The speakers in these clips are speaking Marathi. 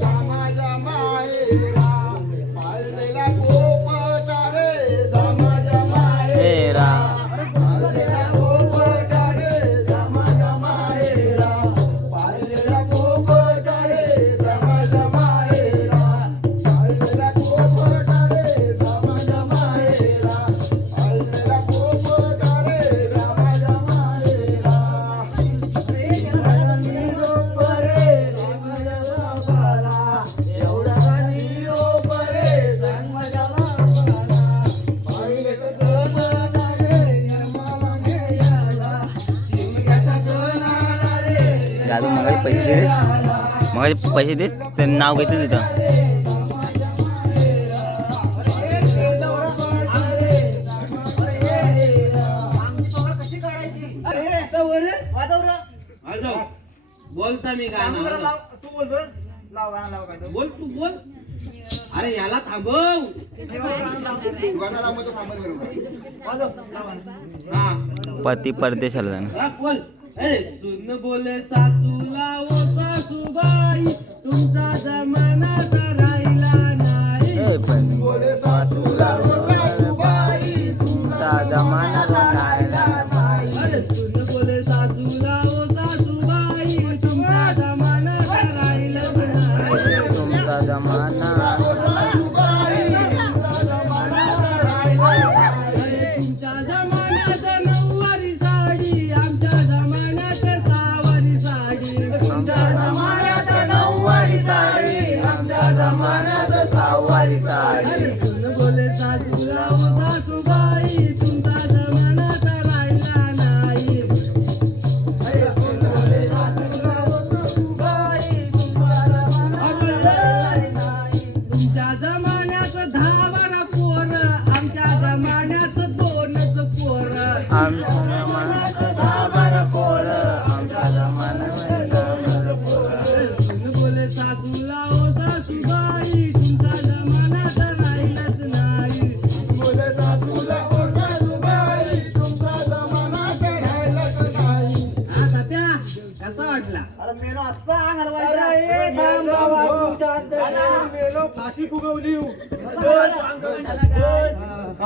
जामा जामा मग पैसे देस त्यांनी नाव घेते तिथं. बोलता मी काय तू बोल बोल लाव गाणं लाव काय बोल तू बोल. अरे याला थांबव दुकानाला थांबत बरोबर वाजव लाव गाणं. पती परदेशाला जाणं बोल अरे सुन बोले सासूला ओ सासूबाई तुमचा जमाना तर जमान्यात सहावारी साडी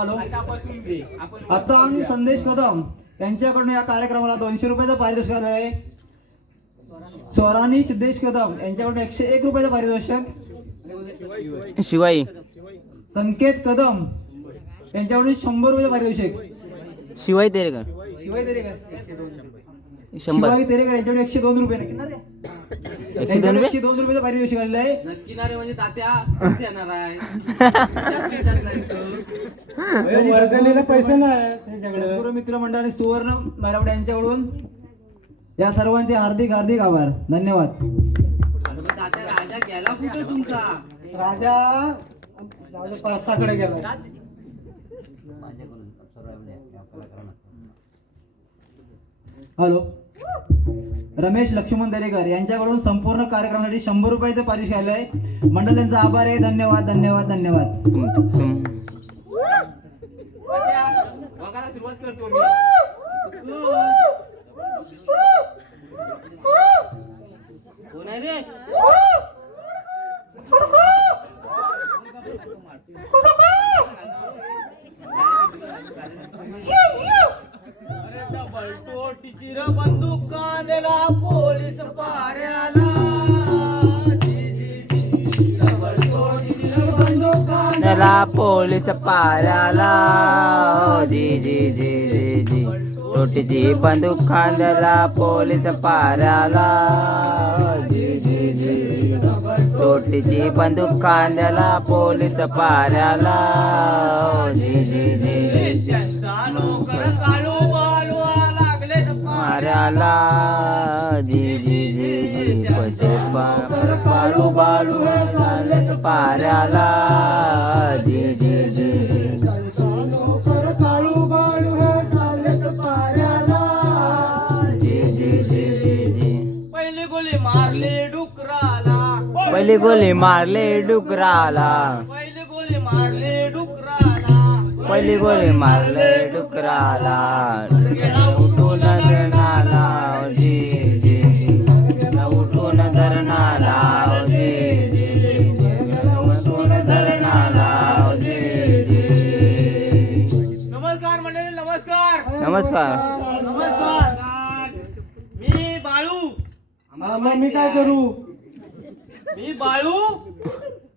हॅलो आता आम्ही संदेश कदम. यांच्याकडून या कार्यक्रमाला दोनशे रुपयाचं पारितोषिक आलं आहे स्वरानी सिद्धेश कदम. यांच्याकडून एकशे एक रुपयाचं पारितोषिक. शिवाई. संकेत कदम. यांच्याकडून शंभर रुपये पारितोषिक. शिवाई तेरेकर. शिवाय तेरेकर. शंभर. तेरेकर एकशे दोन रुपये ना? एकशे दोन रुपये? एकशे दोन रुपयाचं पारितोषिक आलेलं आहे. नक्की ना रे म्हणजे तात्या किती येणार आहे. त्याच खिशातला आहे तो. वर्गणीला पैसे नाही मित्र मंडळ आणि सुवर्ण मरावडे यांच्याकडून या सर्वांचे हार्दिक हार्दिक आभार. धन्यवाद. अरे मग तात्या राजा गेला कुठं तुमचा? राजा पाचसाकडे गेला. हॅलो. रमेश लक्ष्मण दरेकर यांच्याकडून संपूर्ण कार्यक्रमासाठी शंभर रुपयाचं पारिश आलं आहे. मंडळ त्यांचा आभार आहे. धन्यवाद धन्यवाद धन्यवाद. तुम कोण आहे रे? बंदूक कांदेला पोलीस पाऱ्याला. त्याला पोलीस पाऱ्याला जी जी जी जी जी रोटीची बंदूक खांद्याला पोलीस पाऱ्याला जी जी जी रोटीची बंदूक खांद्याला पोलीस पाऱ्याला ओ जी जी जी जी पहिली गोली मारले डुकराला. पहिली गोली मारले डुकराला. पहिली गोली मारले डुकराला. नमस्कार. नमस्कार. मी बाळू. हा, मग मी काय करू? मी बाळू.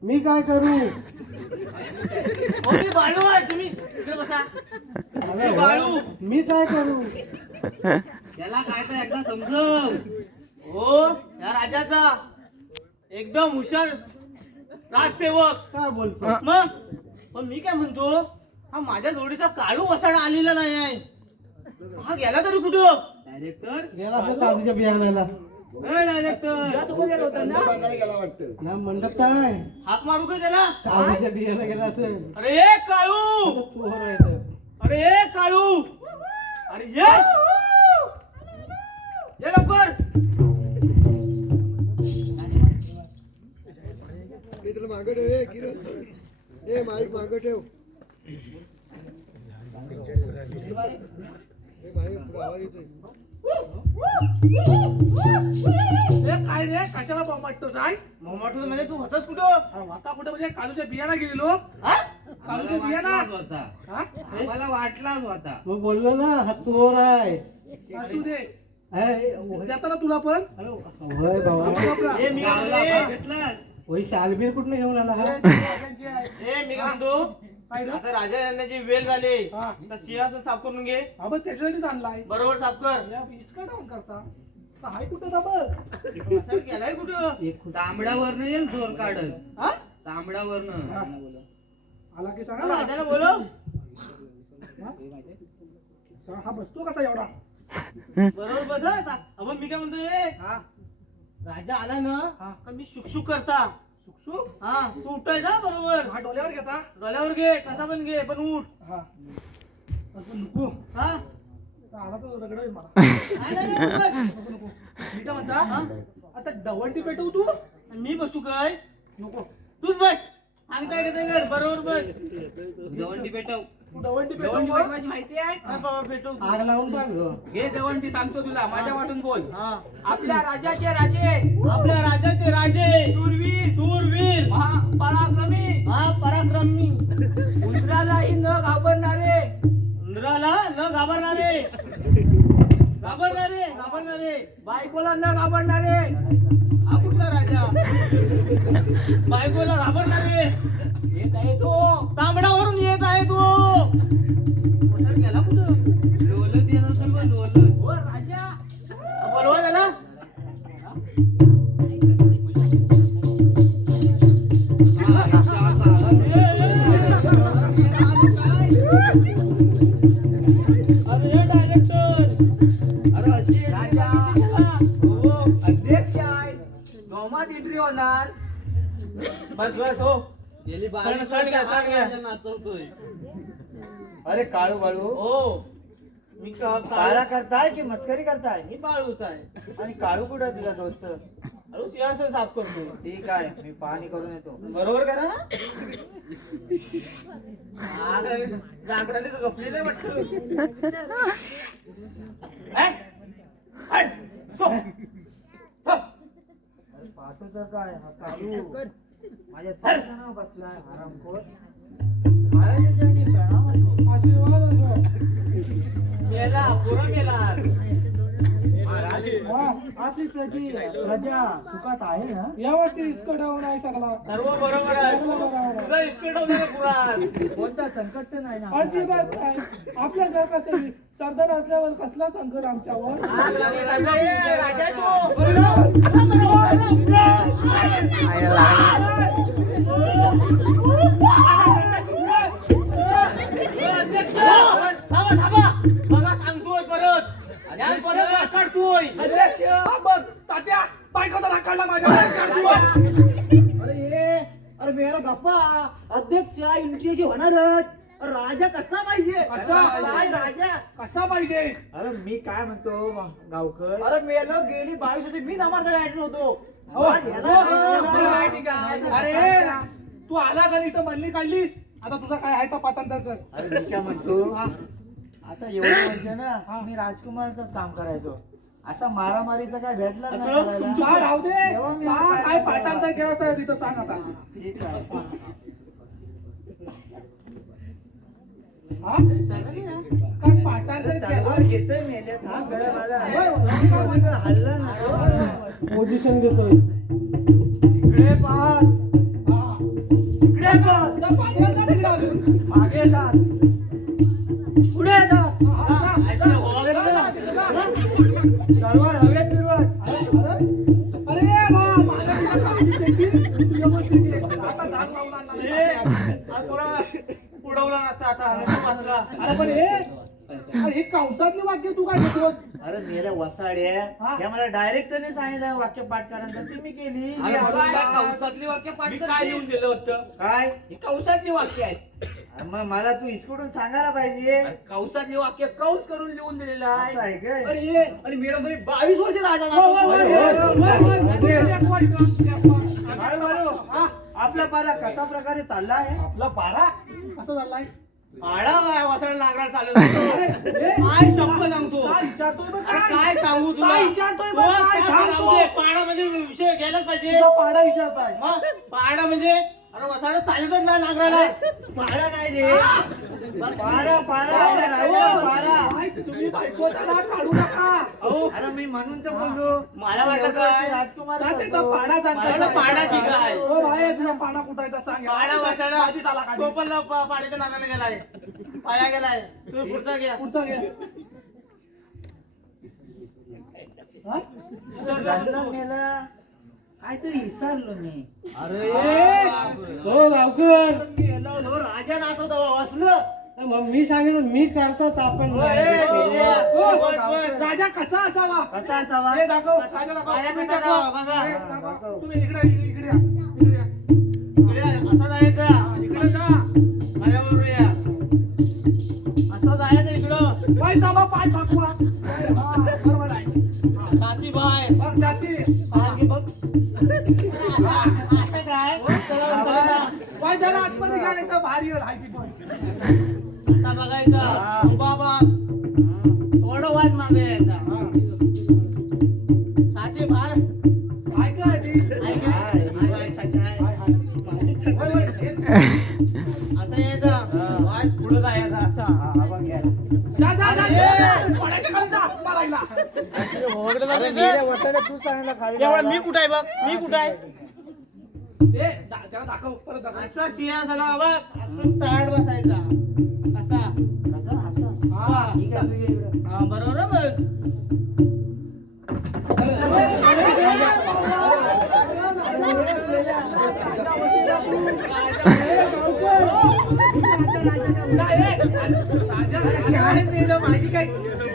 मी काय करू? हो मी बाळू आहे. तुम्ही इकडे बसा. मी बाळू. मी काय करू? त्याला काय तर एकदा समजव. हो या राजाचा. एकदम हुशार राजसेवक. काय बोलतो? मग? पण मी काय म्हणतो हा माझ्या जोडीचा काळू वसाडा आलेला नाही आहे. हा गेला तरी कुठं? डायरेक्टर गेला असं काजूच्या बियाण्याला. डायरेक्टर ना? मंडप काय? हाक मारू का त्याला? काजूच्या बियाला गेला असेल अरे ए काळू! आहे. अरे ए काळू! अरे ये! ये लवकर! मागं ठेव हे किरण. हे माईक मागं ठेव. काय रे? कशाला बॉम्बाटतो साय मोमाटू म्हणजे तू होतास कुठं? आता कुठे म्हणजे कालूच्या बियाणा गेलेलो. हा? कालूच्या बियाणा? हा? मला वाटलाच होता. मग बोललो ना हा चोर आहे. असू दे. होय तुला पण. होय बाबा. ए, मी म्हणतो? होय शालबीर कुठनं घेऊन आला हा. ए, मी काय म्हणतो काय रे? आता राजा यांची वेळ झाली हा. तर सिंहासन साफ करून घे. हा बघ त्याच्यासाठीच आणलाय बरोबर साफ कर. या करता? हाय कुठं बघ? असा गेलाय कुठं? तांबड्यावरनं येईल जोर काढत. हा? तांबड्यावरनं हा. आला की सांगा ना. राजाला बोलव. सांगा, हा बसतो कसा एवढा? बरोबर बघ अबे मी काय म्हणतोय? हा. राजा आला ना हा. का मी शुकशुक करता? सुकसुक हा. तू उठाय ना बरोबर? हा डोल्यावर घेता डोल्यावर घे कसा पण घे पण उठ. हा. नको नको. हा? आला तर रगड मला. नको नको. मी काय म्हणता? आता दवंडी पेटवू तू? मी बसू काय? नको. तूच बस. सांगताय का ते कर बरोबर बस. दवंडी पेटव. तू दवंडी पेटव माझी माहिती आहे? हा, बाबा भेटू आग लावून टाक गं. हे दवंडी सांगतो तुला. माझ्या वाटून बोल. हा. आपल्या राजाचे राजे. आपल्या राजाचे राजे. शूरवीर शूरवीर महापराक्रमी महापराक्रमी उंदरालाही न घाबरणारे. इंद्राला न घाबरणारे. घाबरणारे घाबरणारे. बायकोला न घाबरणारे. हा कुठला राजा? बायकोला घाबरणारे. येत आहे तो. तांबडावरून येत आहे तो. मोटर गेला कुठं? लोलत येत असेल बघ, लोलत. हो राजा. बोलवा त्याला. याचा अर्थ आला. अरे डायरेक्टर अरे अशी आहे. राजा हो अध्यक्ष आहे. गौमात एंट्री होणार. बस बस हो. गेली बावीस वर्ष. राजा नाचवतोय अरे काळू बाळू. हो. मी का काळा? काळा करताय की मस्करी करताय? मी बाळूच आहे. आणि काळू कुठं आहे तुझा दोस्त? अरे सिंहासन साफ करतो. ठीक आहे मी पाहणी करून येतो. बरोबर करा. जागराने गपलेलं आहे वाटतं. हो. पाहतो तर काय? हा काळू. माझ्या सारखा बसलाय आरामखोर महाराजाच्या प्रणाम असो आशीर्वाद असो. गेला पुरा हा, आपली प्रजी प्रजा सुखात आहे ना या वर्षी इसका डाऊन आहे सगळा. सर्व बरोबर आहे. तुझा इस्केट होणार पुरा कोणता संकट तर नाही ना अजिबात नाही. आपल्या घर कसं सरदार असल्यावर कसला संकट आमच्यावर राजा तो अध्यक्ष थांबा थांबा बघा सांगतोय परत या परत आकारतोय अध्यक्ष. हा बघ तात्या बायकोचा राग काढला माझ्या अरे ये अरे मेरा गप्पा. अध्यक्ष इंट्रीची होणारच. अरे राजा कसा पाहिजे? कसा? काय राजा? कसा पाहिजे? अरे मी काय म्हणतो गावकर? अरे मेलो गेली बावीस वर्षी मी नंबरचा डायरेक्टर होतो. हो, हो, हो. अरे तू आला का इथं मल्ली काढलीस. आता तुझा काय आहे तर पाठांतर कर. अरे मी काय म्हणतो. आता एवढं वर्ष ना मी राजकुमारच काम करायचो. असा मारामारीचा काय भेटला नाही करायला. तुला राहू दे. तेव्हा मी का काय पाठांतर केलं असं तिथं सांग आता. ठीक आहे हा? काय पाठांतर तलवार केलं घेतोय मेल्या थांब जरा माझा. होय, होय. हल्ला ना. पोझिशन घेतोय. इकडे पाहत. हा. इकडे पाहत. तलवार हवेत फिरवत अरे. उडवला नसता आता. पण हे हे कंसातली वाक्य तू काय घेतोस अरे मेल्या वसाडे हा. मला डायरेक्टरने सांगितलं वाक्य पाठ करायचं. ते मी केली. कंसातली वाक्य पाठ? काय लिहून दिलं होतं? काय? ही कंसातली वाक्य आहेत अरे मग मला तू इस्कडून सांगायला पाहिजे आणि कंसातली वाक्य कंस करून लिहून दिलेलं असं आहे आहे काय अरे आणि मेरा बावीस वर्ष राजा. बाळू, बाळू. हा, आपला पारा कसा प्रकारे चालला आहे आपला पारा कसं झालाय आळा वाय वासळ नागरा चालू होतो. अरे, हे, काय शब्द सांगतो काय विचारतोय बघ अरे काय? काय सांगू तुला काय विचारतोय बघ, काय सांगतो? दे, पाण्यामध्ये विषय घ्यायलाच पाहिजे तुझा पाडा विचारताय मग पाडा म्हणजे अरे वसाड चालतच नागराला. पारा नाही रे. पारा पारा आपल्या राजाला पारा काय तुम्ही बायकोचा राग काढू नका. अहो अरे मी म्हणून तर बोललो. मला वाटलं काय? राजकुमार का त्याचा. पाडा मला पाडा की काय? हो भाई तुझा पाडा कुठं आहे तर सांग पाडा वाचायला माझी साला प- पाण्याच्या नागाला गेलाय. पाया गेलाय. तू पुढचा घ्या. पुढचा घे हा? मेला. काहीतरी विसरलो मी. अरे हो गावकर. राजा नाचवतो वाचलं मग मी सांगितलं मी करतात आपण. नाही. राजा कसा असावा? कसा असावा? हे दाखव राजा दाखव. पाया तुम्ही इकडे इकडे इकडे असं जायचं? इकडे जा. हाय ती पण. असा बघायचा. बाबा थोडं वाज मागे यायचा. ऐका आधी? हे- असं यायचं. वाज पुढं जायचा असा. बघ घ्या. जा जा जा, जा कोणाच्या खाली जा? मारायला अरे मेल्या वसाड्या तू सांगितलं खाली एवढा जायला. मी कुठं आहे बघ? मी कुठं आहे? ए दा- त्याला दाखव परत दाखव असा बघ असं ताट बसायचा असा कसा? असा? हा ठीक आहे, तू ये इकडं. हा, बरोबर बघ राजा आहे की नाही मेला तू बावीस वर्ष मी होय, होय, होय, होय, राहिला होय. बावीस वर्ष बसा की, बसून घे पर- परत तुम्ही दाखवा आणि काय तर परत असा पकडून बिकडून नीट बसा बसायचा तो. अरे मेल्या भिकाऱ्या, ए, ए, काय दाखवला? ए, राजाचा कसा दाखवला तुला असा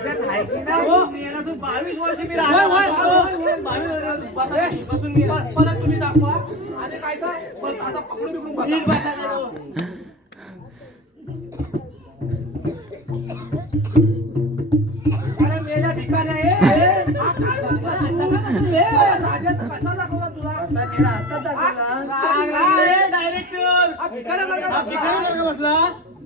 मेला असा दाखवला राग राग, ए, डायरेक्टर हा भिकाऱ्यासारखा हा, बसला. भिकाऱ्यासारखा बसला.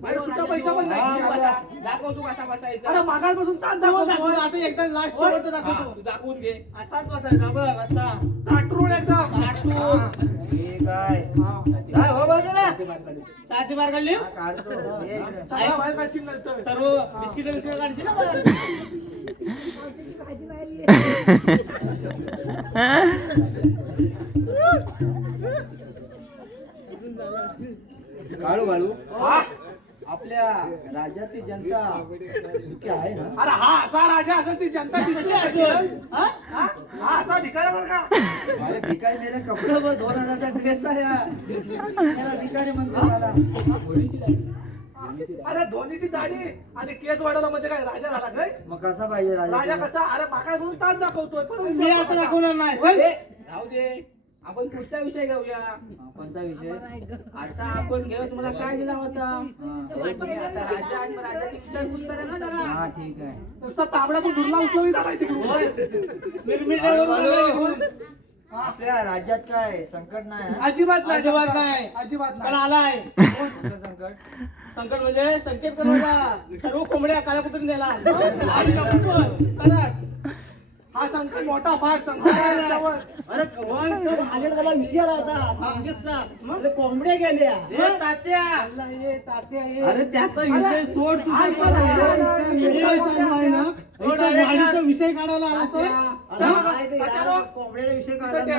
सुट्टा पैसा पण नाही. दाखव तू कसा बसायचा. अरे मागासपासून ताट तो दाखवतो, दाखवतो आता एकदा लास्ट शेवटचं दाखवतो तू. दाखवून घे. असाच बसायचा बघ असा. ताटरून एकदम. ताटून. हे. काय काय? हो. बाजूला. छाती बार काढली. काढतो. ये इकडं. सगळा बाहेर काढशील नंतर सर्व बिस्किट बिस्किट काढशील ना बाहेर? काढू काढू? आपल्या राज्यातील जनता सुखी आहे ना? अरे हा असा राजा असेल ती जनता कशी असेल. हा? हा? हा असा भिकाऱ्यासारखा अरे भिकारी मेले कपडे बघ दोन हजारचा ड्रेस आहे. हा. त्याला भिकारी म्हणतो त्याला. अरे धोनीची दाढी आणि केस वाढवला म्हणजे काय राजा झाला काय? मग कसा पाहिजे राजा राजा कसा? अरे ताट दाखवतोय परत मी आता दाखवणार नाही. ए, राहू दे. आपण पुढचा विषय घेऊया. हा, कोणता विषय? आता आपण घेऊ तुम्हाला काय दिला होता? हे. राजा आणि राजाची ना जरा. हा ठीक आहे. नुसता तांबडा दुर्ला आपल्या राज्यात काय संकट नाही? अजिबात नाही. अजिबात नाही. अजिबात पण नाही आलाय कुठलं संकट? संकट म्हणजे संकेत सर्व कोंबड्या काला कुठून नेला आणि कापून पण. करा. हा संकट मोठा फार याच्यावर. अरे त्याला विषय आला होता. सांगितला. मग? कोंबड्या गेल्या. ए तात्या? अल्ला, ये तात्या ये अरे त्याचा विषय सोड तुझा हे ना? विषय काढायला आला तर कोंबड्याचा विषय करतोय.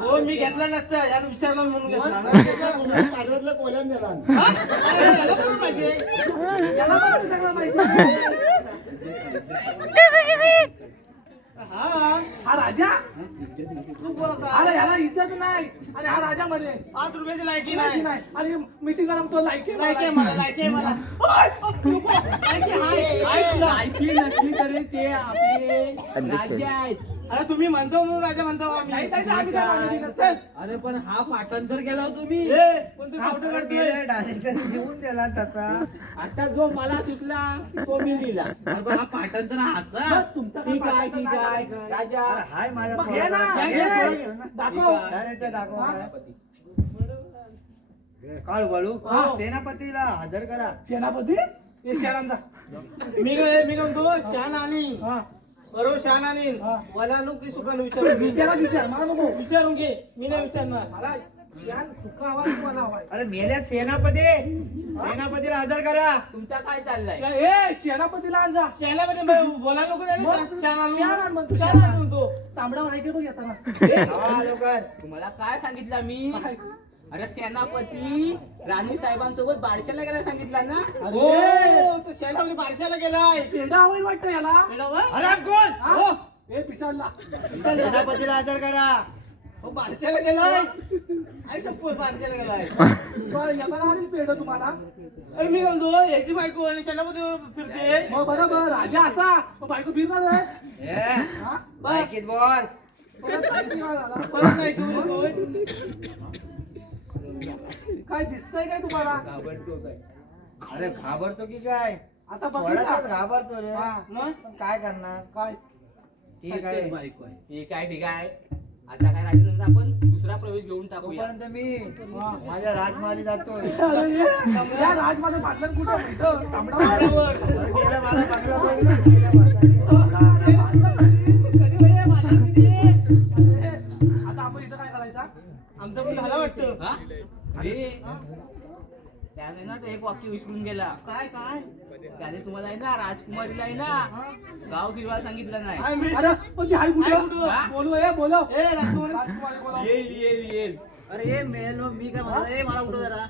हो मी घेतला नसता. याला विचारलं म्हणून घेतला. कोल्यान दिला याला पण सगळं माहिती? आहे. हा. राजा? अरे याला इज्जत नाही. आणि हा राजा मध्ये पाच रुपयाची लायकी नाही. नाही. आणि मीटिंग तो लायकी लायकी आहे मला लायकी आहे मला. लायकी नसली तरी ते आपले. राज्य आहेत. अरे तुम्ही म्हणतो म्हणून राजा म्हणतो आम्ही. नाही, नाही, आम्ही काय मानली नसतं. अरे पण हा पाठांतर केला हो तुम्ही. पण तू करतोय. डायरेक्टर घेऊन दिला तसा. आता जो मला सुचला तो मी दिला. अरे पण हा पाठांतर असा. मग तुमचा काय ठीक आहे ठीक आहे? राजा. अरे, हाय माझा. दाखव. काळ वळू हा. सेनापतीला हजर करा. सेनापती? मी मी म्हणतो शान आणि हा. बरोबर शान आणि हा. मला नको की सुखानं विचार विचारा विचार मला नको. विचारून घे. मी नाही विचारणार. मला तुम्हाला हवाय. अरे मेल्या सेनापती सेनापतीला हजर करा. तुमचा काय चाललाय? ए सेनापतीला आण जा. शानामध्ये ब- बोलायला नको त्याने म्हणतो. म्हणतो तांबडा हा, लवकर. तुम्हाला काय सांगितलं मी? अरे सेनापती राणी साहेबांसोबत बारशाला गेला सांगितलं ना? हो. तो बारशाला गेलाय. पेंडा हवाय वाटतं याला? अरे कोण हा? ए पिसाडला सेनापतीला हजर करा. हो बारशाला गेलाय. आई शप्पथ बारशाला गेलाय. तो येताना आलीच पेंड तुम्हाला. अरे मी म्हणतो याची बायको आणि फिरते. मग बरोबर राजा असा. मग बायको फिरणार आहे. ए, हा? बायकीत बोल. परत नाही तू काय दिसतंय काय तुम्हाला? अरे घाबरतो की काय? आता थोडासाच बघा घाबरतो रे. हा. मग? पण काय करणार? काय? ठीक आहे. ठीक आहे ठीक आहे. आता काय राजनंतर आपण दुसरा प्रवेश घेऊन टाकूया. तोपर्यंत मी माझ्या राजमाली जातोय. अरे ये, या राज माझं पाटलं कुठं तांबडा. गेला मला बंगला गेला. अरे, पाटलं कधी? कधी वेळ आहे? पाटलं कधी आमचं पण झालं वाटतं. हा? अरे. त्याने ना तो एक वाक्य विसरून गेला. काय काय? त्याने तुम्हाला आहे ना राजकुमारीला आहे ना गाव फिरवायला सांगितलं नाही. काय अरे पण ती हाय हाय कुठं? कुठं? बोलव ए बोलव. ए राजकुमारी. राजकुमारी बोलव. येईल येईल येईल. अरे ये मेलो मी काय म्हणतो ए मला उठव जरा.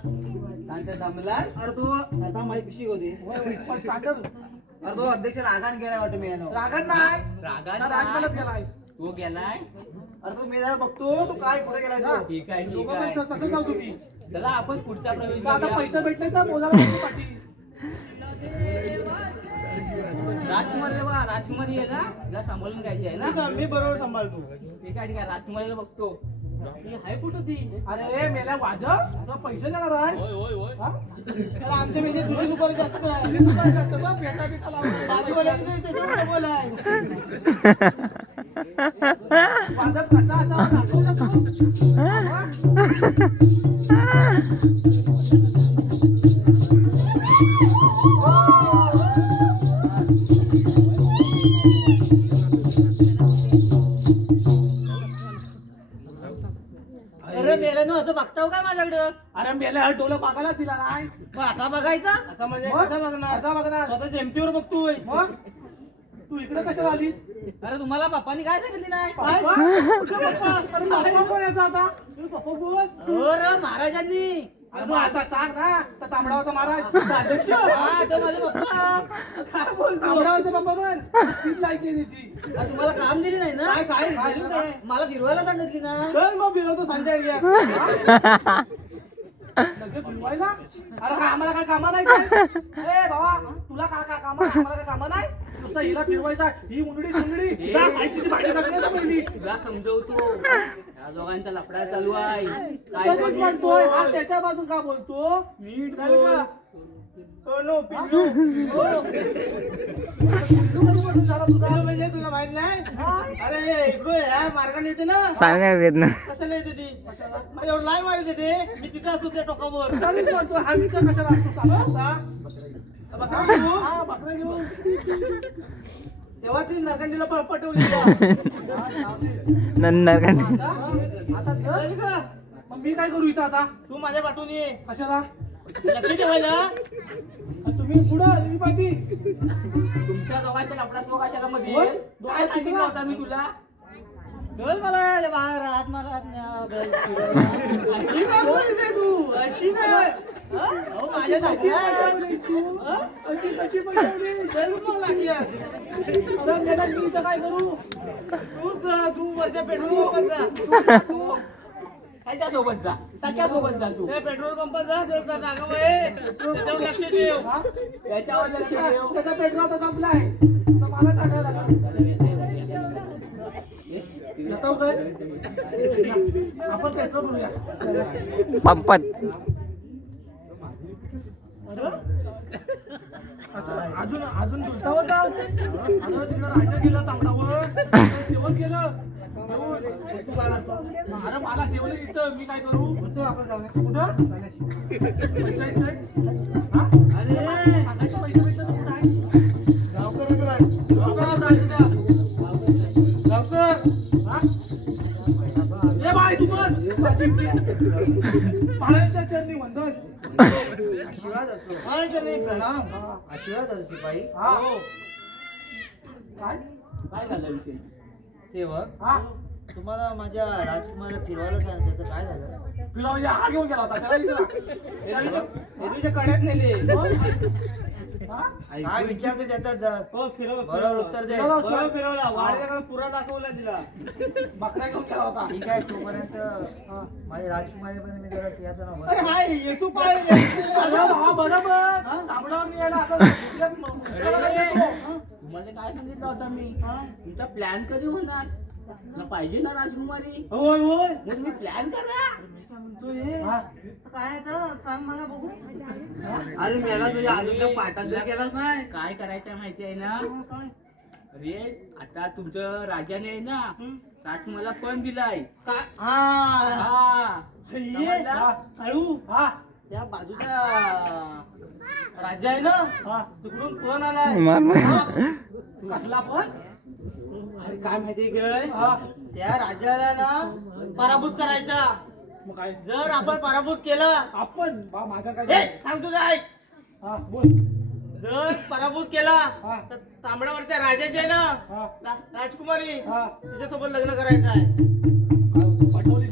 अरे तू आता माहिती पिशी होती. होय, होय, पण सागर अरे तो अध्यक्ष रागान गेला वाटतं मी यानं. रागत नाही. रागात गेलाय. तो गेलाय. अरे तू मी जरा बघतो तू काय कुठे गेला तू? ठीक आहे ठीक दोघं पण आहे. स- तसं जाऊ तुम्ही. चला आपण पुढचा प्रवेश आता घेऊया. पैसे भेटले तर बोलायला नको पाठी राजकुमारी बघा राजकुमारी आहे ना? तिला सांभाळून घ्यायची आहे ना? मी बरोबर सांभाळतो. ठीक आहे ठीक आहे. राजकुमारीला बघतो. ही हाय कुठं ती? अरे मेल्या वाजव तुला पैसे देणार आहे. हा? त्याला आमच्यापेक्षा तुझी सुपारी जास्त आहे. किती रुपये जातं बा? पेटा बिटा लावून. बाजूवाल्याची नाही त्याच्याकडे बोलाय. मेल्यानं असं बघताव काय माझ्याकडं? अरे मेल्या डोलं बघायला दिला नाही. मग असा बघायचा? असा म्हणजे मग? कसा बघणार? कसा बघणार. स्वतः जेमतीवर बघतोय. मग? तू इकडे कशाला आलीस? अरे तुम्हाला बाप्पानी काय सांगितली नाही? अरे महाराजांनी. असा सांग ना तर तांबडावाचा महाराज. अध्यक्ष हा तो माझे पप्पा काय बोलतो? तांबडावाचा पप्पा पण तीच लायकी आहे त्याची अरे तुम्हाला काम दिली नाही ना? काय काय? काय? मला फिरवायला सांगितली ना. चल मग फिरवतो लगे फिरवायला? अरे काय आम्हाला काय कामा नाही काय? ए बाबा तुला काय काय कामा आम्हाला काय कामा नाही? नुसतं हिला फिरवायचा ही मुंडडी मुंडडी जा बाईची भांडी टाकण्याचा पहिली. तुला समजवतो. या दोघांचा लफडा चालू आहे. काय तसंच कोणी म्हणतोय. हा त्याच्या बाजून का बोलतो? नीट झालं का? सोनू पिल्लू. हो. म्हणजे तुला माहीत नाही? अरे इकडे ह्या मार्गाने येते ना? कशाला येते ती? माझ्यावर लाय मारित येते. मी तिथे असतो त्या टोकावर. तरीच म्हणतो हा मी तर कशाला असतो? चालू असता. हा तेव्हा ती नरकंडीला पटवली का? आता चल. मग मी काय करू इथं आता? तू माझ्या पाठवून ये. कशाला? लक्ष ठेवायला. तुम्ही पुढं मी पाठी. तुमच्या दोघांच्या लपडात तो कशाला मध्ये होय? काय सांगितलं होता मी तुला. चल मला बाहेर हात मारा अशी काय बोलते तू अशी काय अहो, माझ्या दाखल्यात. हा? अशी कशी बनवली? चल मग मॅडम मी इथं काय करू तू जा, तू वरच्या पेट्रोल पंपात जा तू ह्याच्या सोबत जा सगळ्या सोबत जा तू त्या पेट्रोल पंपात जा ते जागा त्याच्यावर लक्ष ठेव त्याच्यावर लक्ष ठेव त्याचा पेट्रोल आता संपलाय आता मला टाकायला लागला येतो काय? आपण पेट्रोल भरूया पप्पत असं अजून अजून झुलतावर जाऊ अरे तिकडं राजा गेला तांबडावर. जेवण केलं. अरे मला ठेवलं इथं. मी काय करू? कुठं? पैसा येत नाही हा? अरे. बस माझी पाण्याच्या चरणी वंदन आशीर्वाद असो. हाय चले प्रणाम आशीर्वाद असो. शिपाई हा. हो. काय काय झालं विषय? सेवक हा. तुम्हाला माझ्या राजकुमार फिरवायला सांगितलं तर काय झालं तुला म्हणजे हा घेऊन गेला होता. त्याला विचारा. एरवीच्या कड्यात नेले? काय विचारते त्याच्यात हो फिरव बरोबर उत्तर दे. बरोबर. फिरवला. पुरा दाखवला तिला. बकऱ्या घेऊन गेला होता. ठीक आहे तोपर्यंत माझी राजकुमारी पण मी जरा याचं नाव अरे बघतो. हाय ये तू पाय. हा बरोबर मी? तुम्हाला काय सांगितलं होतं मी? तुमचा प्लॅन कधी होणार? पाहिजे ना राजकुमारी? होय होय. प्लॅन करा. काय तर सांग मला बघू. अरे मेला तुझ्या अजून पाठांतर केलाच नाही. काय करायचं माहिती आहे ना? अरे आता तुमचं राजाने आहे ना ताज मला पण दिलाय. काय? हा. हा. ये समजला? हळू हा. त्या बाजूच्या राज्य आहे ना हा. तिकडून फोन आलाय. मार मार. कसला पण? अरे काय माहितीये काय हा. त्या राज्याला ना पराभूत करायचा. मग काय? जर आपण पराभूत केला आपण बा माझा काय हे? सांग तुझं ऐक. हा बोल. जर पराभूत केला हा. तर तांबड्यावरच्या राजाची आहे ना हा. रा- राजकुमारी हा. तिच्यासोबत लग्न करायचं आहे.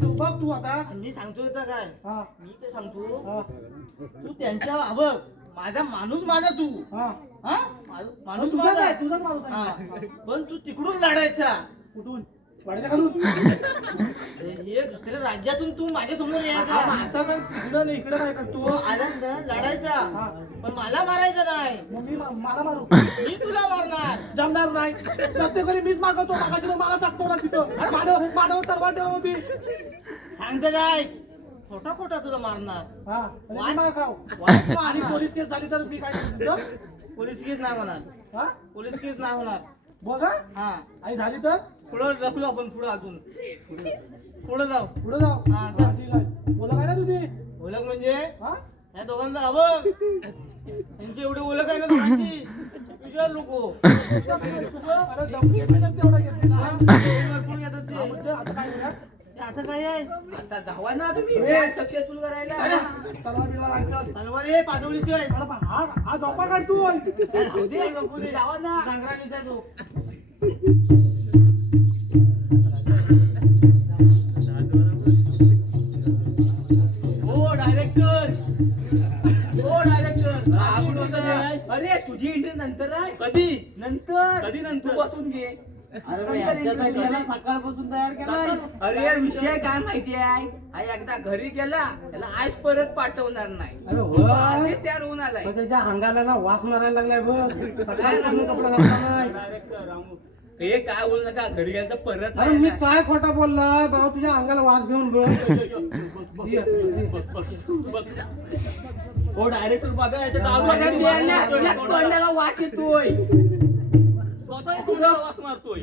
तर बघ तू आता. आणि मी सांगतो काय? हा. मी ते सांगतो हा. तू त्यांच्या माझा माणूस माझा तू. हा. हा? मा- माणूस तुझाच माझा. आहे तुझाच माणूस हा. पण तू तिकडून लढायचा. कुठून? दुसऱ्या राज्यातून तू माझ्यासमोर तिकडं नाही इकडं काय करतो तू. आनंद लढायचा. हा. पण मला मारायचं नाही. मी मला मारू. मी तुला मारणार. जमणार नाही. प्रत्येक मीच मागवतो. मागाची मला टाकतो ना तिथं. माधव माधव तरवार ठेवा होती. सांगते काय? खोटा खोटा तुला मारणार. आणि. पोलीस केस झाली तर मी काय? पोलीस केस नाही होणार. हा? पोलीस केस नाही होणार. बघा. हा. आणि झाली तर? पुढं ढकलू आपण पुढं अजून पुढं जाऊ. पुढे जाऊ. हा, चल. ठीक आहे. बोला काय ना तुझी? ओळख म्हणजे? हा? या दोघांचा बघ त्यांची एवढी ओळख आहे ना दोघांची? विचार लोक अरे धमकी पण तेवढा घेतली ना भरपूर घेतात ते. म्हणजे आता काय करूया? ते आता काय आहे? आता जावा ना तुम्ही. सक्सेसफुल करायला. तलवार बिलवार. तलवार अरे हा हा झोपा काढ तू. जावा ना. आहे तो. नंतर आहे कधी? नंतर. कधी नंतर? बसून घे. अरे ह्याच्यासाठी याला सकाळपासून तयार केलाय. अरे विषय काय माहिती आहे हा एकदा घरी गेला त्याला आज परत पाठवणार नाही. अरे तो आधीच तयार होऊन आलाय. त्याच्या अंगाला ना वास मारायला लागलाय बघ. सकाळपासून कपडा घातला नाही डायरेक्टर रामू. हे काय बोलू नका घरी गेलं परत अरे मी. काय खोटा बोललाय बाबा तुझ्या अंगाला वास घेऊन बघ. हो डायरेक्टर बघा याच्या तोंडाला वास येतोय. स्वतः तुझा वास मारतोय.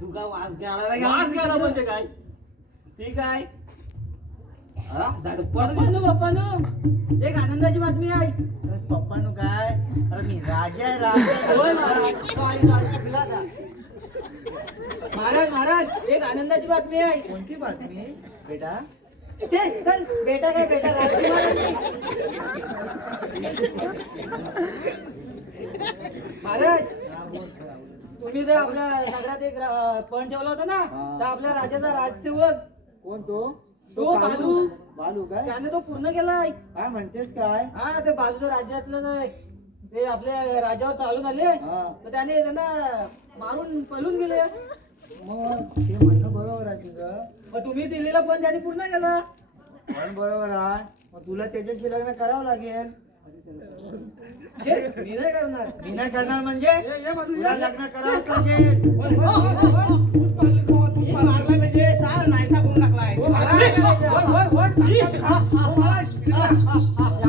तू का वास घ्यायला वास घ्यायला म्हणजे काय? ठीक आहे पप्पानो पप्पानो. एक आनंदाची बातमी आहे. अरे पप्पानो काय? अरे मी राजा राजा होय महाराज. महाराज एक आनंदाची बातमी आहे. कोणती बातमी? बेटा? चल चल बेटा काय बेटा. महाराज तुम्ही ते आपल्या नगरात एक रा- पण ठेवला होता ना तर आपल्या राजाचा राजसेवक कोण तो? तो बालू. बालू. काय? त्याने तो पूर्ण केलाय काय म्हणतेस काय? हा ते बाजूच्या राज्यातलं ते- ते आपल्या राजावर चालून आले. हा. तर त्याने त्यांना मारून पळून गेले. मग ते म्हणणं बरोबर आहे तुझं मग तुम्ही दिलेला पण त्याने पूर्ण केला पण बरोबर आहे मग तुला त्याच्याशी लग्न करावं लागेल मी नाही करणार मी नाही करणार म्हणजे तुला लग्न करावंच लागेल हा बाजू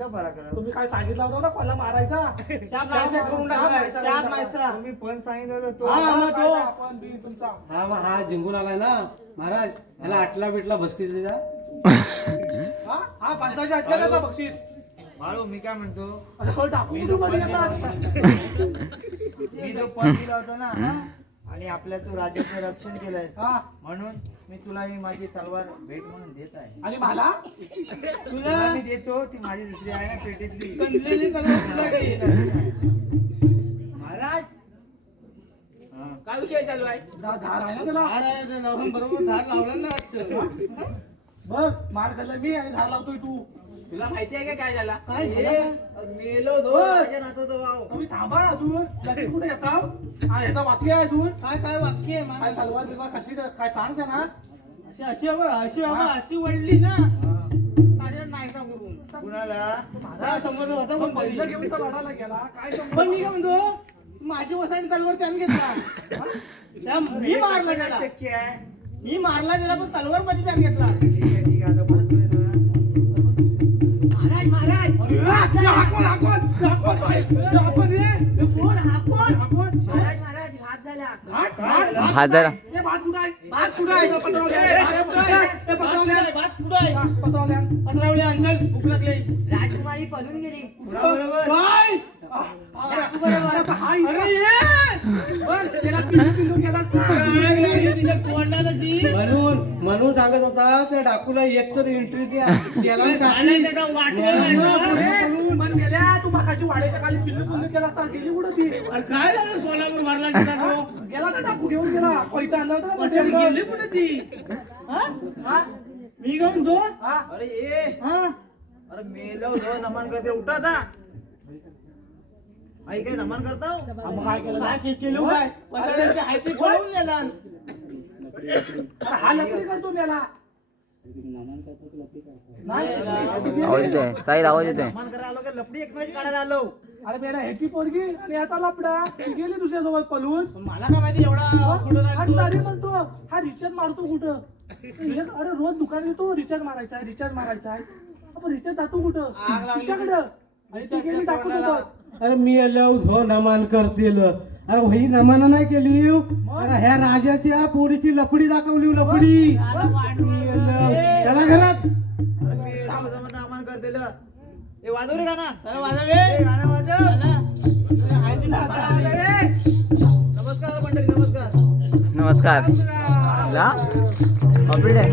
कोणता पराक्रम तुम्ही काय सांगितलं होतं ना कोणाला मारायचा? तुम्ही पण सांगितलं होतं तो हा, मग तो. आपण बी तुमचा. हा मग हा जिंकून आलाय ना. महाराज ह्याला आटला बिटला भस्कीस द्या हा? हा पंचायत ऐकलं का बक्षीस? बाळू मी काय म्हणतो? असं कळ टाकू मी जो मध्ये पण येतात? मी जो पण दिला होता ना. आणि आपल्या तू राज्याचं रक्षण केलंय. हा? म्हणून मी तुला ही माझी तलवार भेट म्हणून देत आहे. आणि मला? तुला मी देतो ती माझी दुसरी आहे ना पेटीतली. महाराज हा. काय विषय चालू आहे? धा- धार आहे ना त्याला. बरोबर धार लावला ना वाटतं. बघ मार खाल्ला मी आणि धार लावतोय तू. तुला माहिती आहे का काय झाला? काय झालं? मेलो नाचवतो भाऊ. तुम्ही थांबा अजून. कुठे येता? हा याचा वाक्य आहे अजून. काय काय वाक्य आहे काय तलवार बिलवार कशी काय सांगते ना? अशी अशी अशी अशी वळली ना. माझ्या नायसा करून कुणाला? हा, समोर होता पण पहिलं घेऊन तर लढायला गेला. काय पण? मी काय म्हणतो माझी वसाडी तलवार त्याने घेतला. हा? त्या मी मारला त्याला. शक्य आहे. मी मारला त्याला पण तलवारमध्ये त्याने घेतला. ठीक आहे. महाराज महाराज हाकून, हाकून, हाकून. हे कोण? हाकून, हाकून. महाराज महाराज हात झाला हात, हे भात कुठं आहे? भात कुठं आहे? पत्रवले, ए, भात हे कुठं आहे? हे भात पत्रवले. कुठं आहे? भात कुठं आहे? हा, पत्रवले. पत्रावळी अंकल भूक लागली राजकुमारी पळून गेली बरोबर म्हणून म्हणून सांगत होता त्या डाकूला एक तर एंट्री द्या. त्याला तू मगाशी वाड्याच्या खाली पिल्लू पिल्लू केलास ना, गेली कुठं ती? अरे काय झालं? सोलापूर तो? गेला ना घेऊन गेला? कोयता आणला होता ना कशाला बसवलं. गेली कुठे ती? हा? हा? मी काय म्हणतो हा? अरे ये. हा. अरे मेलो नमन करते. उठा आई काय नमन करता हा, मग काय केलं? काय के- केलं काय वसाड्याचे हाय ते पळवून नेला. अरे, हा लपडी करतो मेला नाही आवाज येतोय? साईल आवाज येतोय? नमन करायला आलो का? लपडी एकमेकाची काढायला आलो. अरे पोरगी आणि आता लपडा. ती गेली दुसऱ्या सोबत पळून मला काय माहिती एवढा आणि म्हणतो. हा रिचार्ज मारतो कुठं? रिचार्ज- अरे रोज दुकान येतो रिचार्ज मारायचा आहे रिचार्ज मारायचा आहे. आपण रिचार्ज जातो कुठं? तिच्याकडं. आणि ती गेली टाकून सोबत अरे मी आलो हो नमान करतील. अरे भाई नमाना नाही केली. अरे ह्या राजाच्या पोरीची लपडी दाखवली लपडी मी आलो. त्याला घरात. नमन ए त्याला. नमस्कार मंडळी नमस्कार. नमस्कार. ला. ऑपरेट आहे